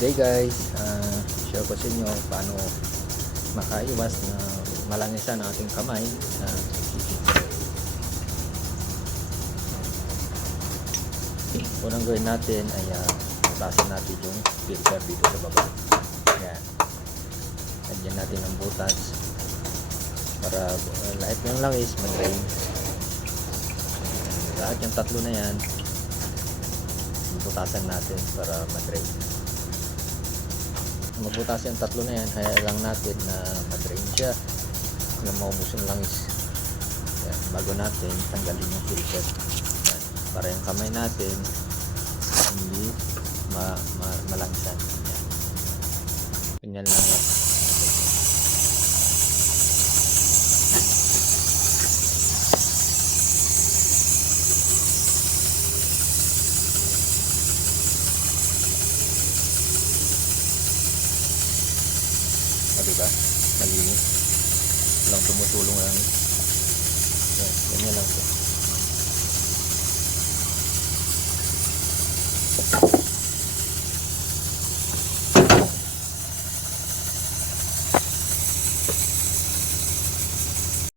Today guys, share ko sa inyo paano makaiwas na malangisan ang ating kamay sa pagpipintura. Unang gawin natin ay butasan natin yung filter dito sa baba. Ayan. Lagyan natin ang butas para lahat ng langis mag-drain. Lahat yung tatlo na yan butasan natin para mag-drain. Mabutas yung tatlo na yan, kaya lang natin na ma-drain siya na maubos yung langis. Yan, bago natin tanggalin yung filter. Yan, para yung kamay natin hindi malangisan. Yan. Ganyan lang yan. Diba? Malinis. Walang tumutulong lang. Yan, ganyan lang po.